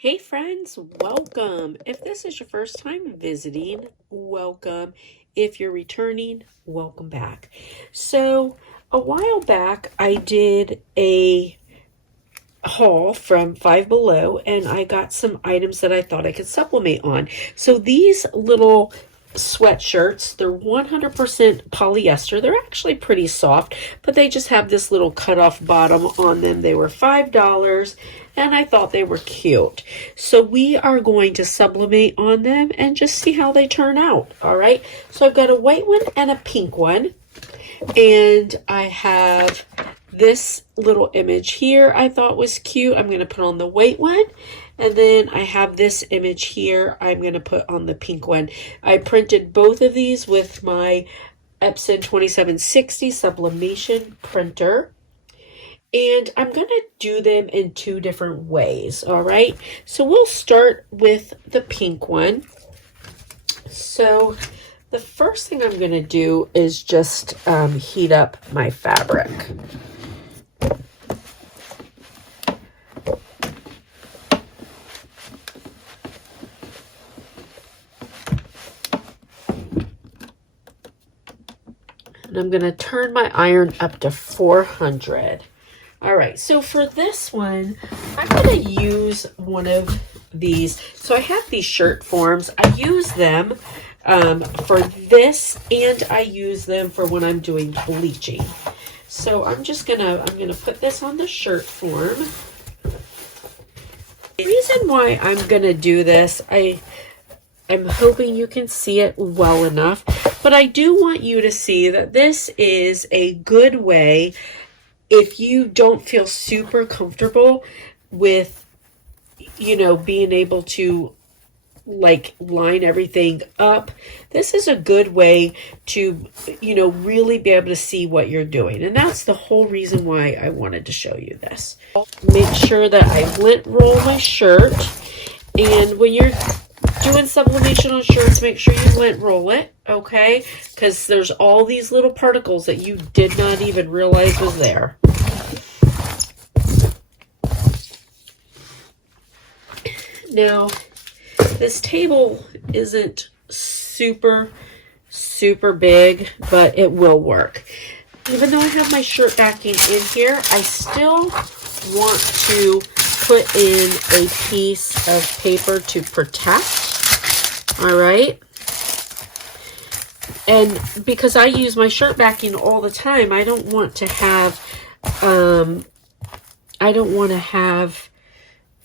Hey friends, welcome. If this is your first time visiting, welcome. If you're returning, welcome back. So a while back, I did a haul from Five Below and I got some items that I thought I could supplement on. So these little sweatshirts, they're 100% polyester. They're actually pretty soft, but they just have this little cutoff bottom on them. They were $5 and I thought they were cute. So we are going to sublimate on them and just see how they turn out. All right. So I've got a white one and a pink one. And I have this little image here I thought was cute. I'm going to put on the white one. And then I have this image here I'm going to put on the pink one. I printed both of these with my Epson 2760 Sublimation printer. And I'm going to do them in two different ways, all right? So we'll start with the pink one. So the first thing I'm going to do is just heat up my fabric. And I'm going to turn my iron up to 400. All right, so for this one, I'm going to use one of these. So I have these shirt forms. I use them for this, and I use them for when I'm doing bleaching. So I'm gonna put this on the shirt form. The reason why I'm gonna do this, I'm hoping you can see it well enough, but I do want you to see that this is a good way if you don't feel super comfortable with, being able to like line everything up. This is a good way to, really be able to see what you're doing. And that's the whole reason why I wanted to show you this. Make sure that I lint roll my shirt. And when you're doing sublimation on shirts, make sure you lint roll it, okay? Because there's all these little particles that you did not even realize was there. Now, this table isn't super big, but it will work. Even though I have my shirt backing in here, I still want to put in a piece of paper to protect. All right. And because I use my shirt backing all the time, I don't want to have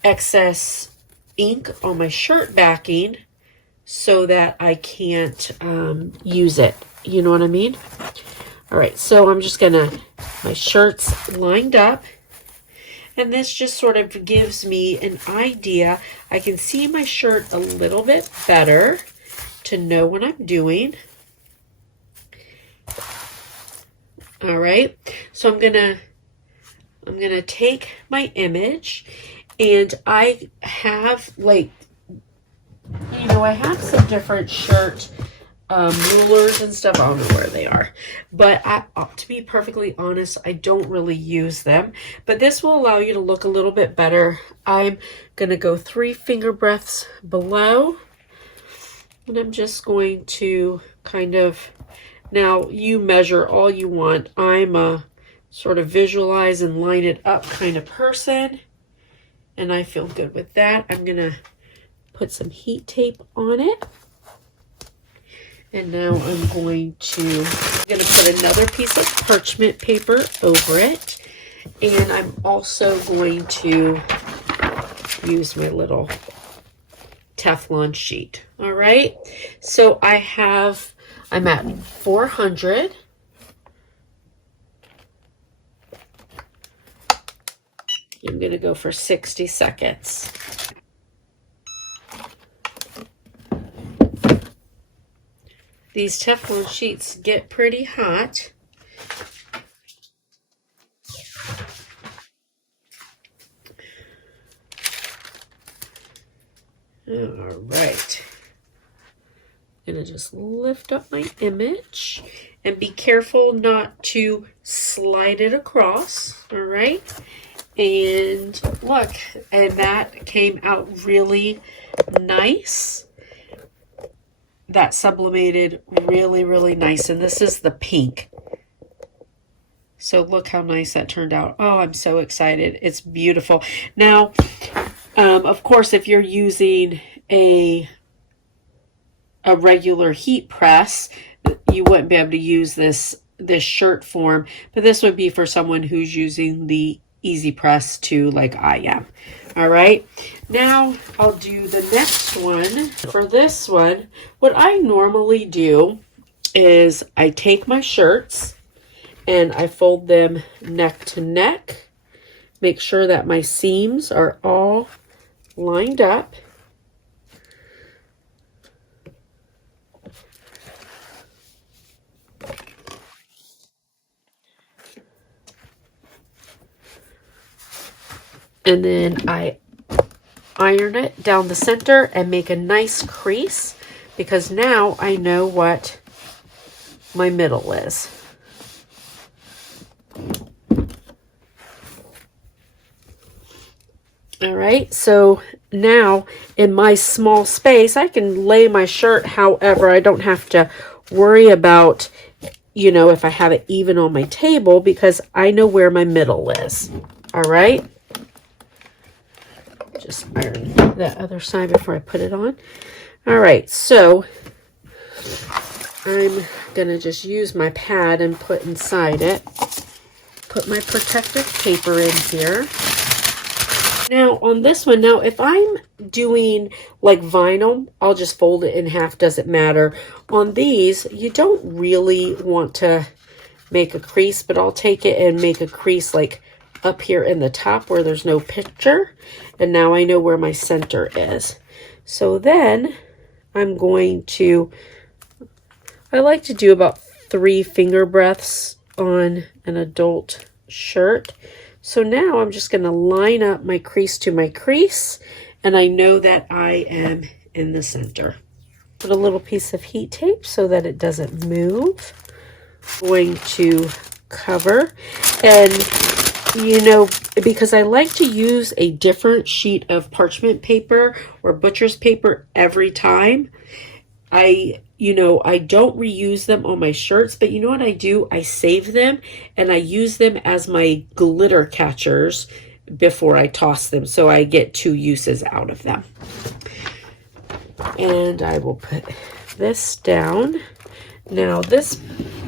excess ink on my shirt backing so that I can't use it. You know what I mean? All right, so I'm just my shirt's lined up, and this just sort of gives me an idea. I can see my shirt a little bit better to know what I'm doing. All right, so I'm gonna take my image. And I have I have some different shirt rulers and stuff. I don't know where they are. But to be perfectly honest, I don't really use them. But this will allow you to look a little bit better. I'm going to go 3 finger breaths below. And I'm just going to now you measure all you want. I'm a sort of visualize and line it up kind of person. And I feel good with that. I'm going to put some heat tape on it. And now I'm going to put another piece of parchment paper over it. And I'm also going to use my little Teflon sheet. All right. So I'm at 400. I'm going to go for 60 seconds. These Teflon sheets get pretty hot. All right. I'm going to just lift up my image and be careful not to slide it across. All right. And look, and that came out really nice. That sublimated really, really nice. And this is the pink. So look how nice that turned out. Oh, I'm so excited. It's beautiful. Now, of course, if you're using a regular heat press, you wouldn't be able to use this shirt form, but this would be for someone who's using the easy press too, like I am. All right, now I'll do the next one. For this one, what I normally do is I take my shirts and I fold them neck to neck, make sure that my seams are all lined up. And then I iron it down the center and make a nice crease, because now I know what my middle is. All right, so now in my small space, I can lay my shirt however. I don't have to worry about, you know, if I have it even on my table, because I know where my middle is. All right. Just iron that other side before I put it on. All right, so I'm gonna just use my pad and put inside it. Put my protective paper in here. Now on this one, now if I'm doing like vinyl, I'll just fold it in half, doesn't matter. On these, you don't really want to make a crease, but I'll take it and make a crease like up here in the top where there's no picture. And now I know where my center is. So then I'm going to, I like to do about 3 finger breaths on an adult shirt. So now I'm just going to line up my crease to my crease, and I know that I am in the center. Put a little piece of heat tape so that it doesn't move. Going to cover, and you know, because I like to use a different sheet of parchment paper or butcher's paper every time. I don't reuse them on my shirts, but you know what I do? I save them and I use them as my glitter catchers before I toss them. So I get 2 uses out of them. And I will put this down. Now this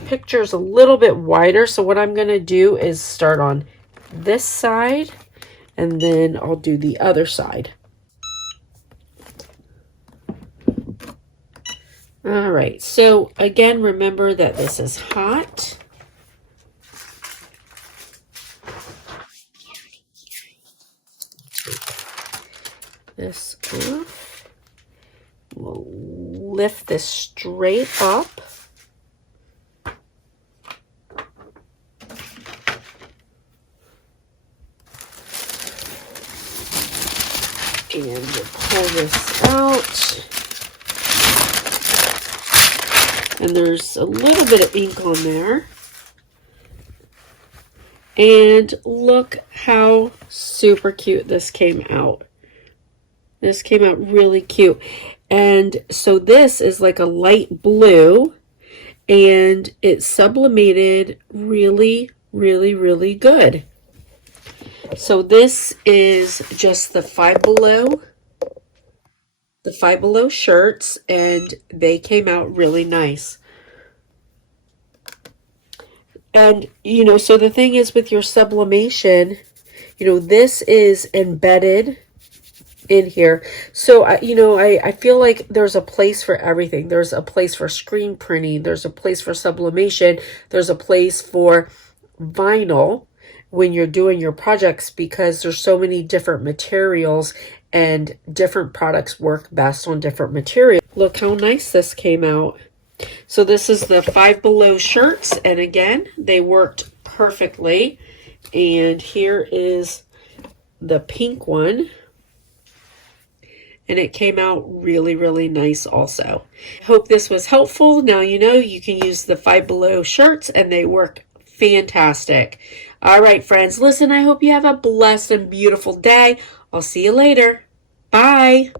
picture is a little bit wider, so what I'm going to do is start on this side and then I'll do the other side. All right, so again, remember that this is hot. This off. We'll lift this straight up. And we'll pull this out. And there's a little bit of ink on there. And look how super cute this came out. This came out really cute. And so this is like a light blue, and it's sublimated really, really, really good. So this is just the Five Below shirts, and they came out really nice. And, you know, so the thing is with your sublimation, you know, this is embedded in here. So, I feel like there's a place for everything. There's a place for screen printing. There's a place for sublimation. There's a place for vinyl when you're doing your projects, because there's so many different materials and different products work best on different materials. Look how nice this came out. So this is the Five Below shirts, and again, they worked perfectly. And here is the pink one, and it came out really, really nice also. Hope this was helpful. Now you know you can use the Five Below shirts, and they work fantastic. All right, friends, listen, I hope you have a blessed and beautiful day. I'll see you later. Bye.